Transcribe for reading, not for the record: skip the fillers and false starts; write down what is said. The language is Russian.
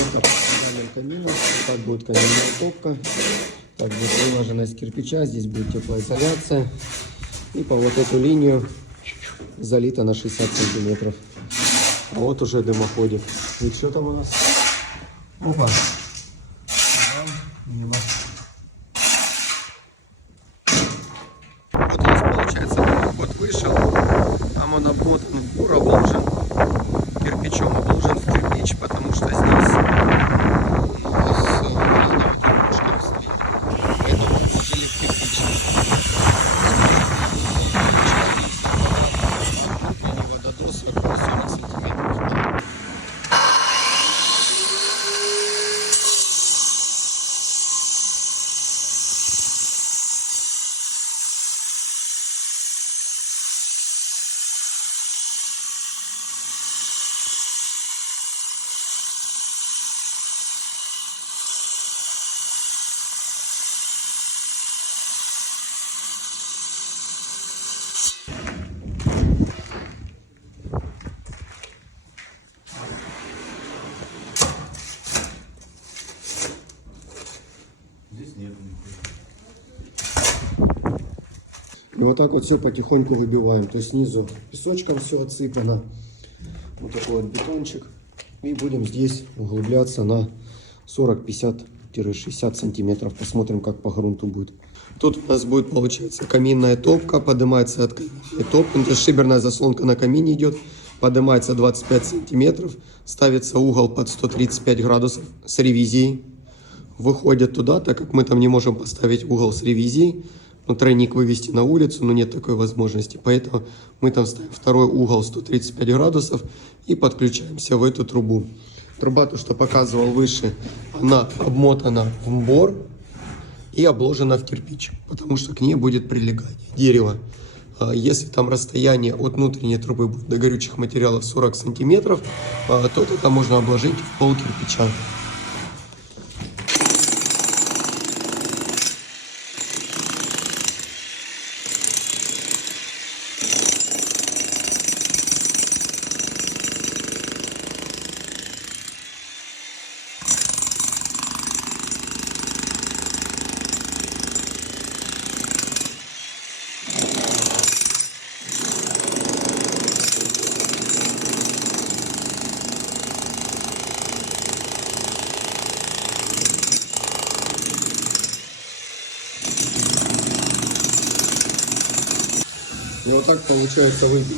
сантиметров фундамент камина. Вот так будет каминная топка. Так будет выложена из кирпича. Здесь будет теплоизоляция. И по вот эту линию залито на 60 сантиметров. А вот уже дымоходик. И что там у нас? Опа. Мимо. Вот у нас получается дымоход вышел. Там он обмотан в бур, обложен кирпичом, обложен в кирпич, потому что здесь поэтому обложили в кирпич. Вододосок 40 сантиметров. И вот так вот все потихоньку выбиваем. То есть снизу песочком все отсыпано. Вот такой вот бетончик. И будем здесь углубляться на 40-50-60 сантиметров. Посмотрим, как по грунту будет. Тут у нас будет, получается, каминная топка. Поднимается от каминной топки. То есть шиберная заслонка на камине идет. Поднимается 25 сантиметров. Ставится угол под 135 градусов с ревизией. Выходят туда, так как мы там не можем поставить угол с ревизией. Но тройник вывести на улицу, но нет такой возможности. Поэтому мы там ставим второй угол 135 градусов и подключаемся в эту трубу. Труба, то, что показывал выше, она обмотана в бор и обложена в кирпич, потому что к ней будет прилегание дерева. Если там расстояние от внутренней трубы будет до горючих материалов 40 сантиметров, то это можно обложить в пол кирпича. И вот так получается выбить.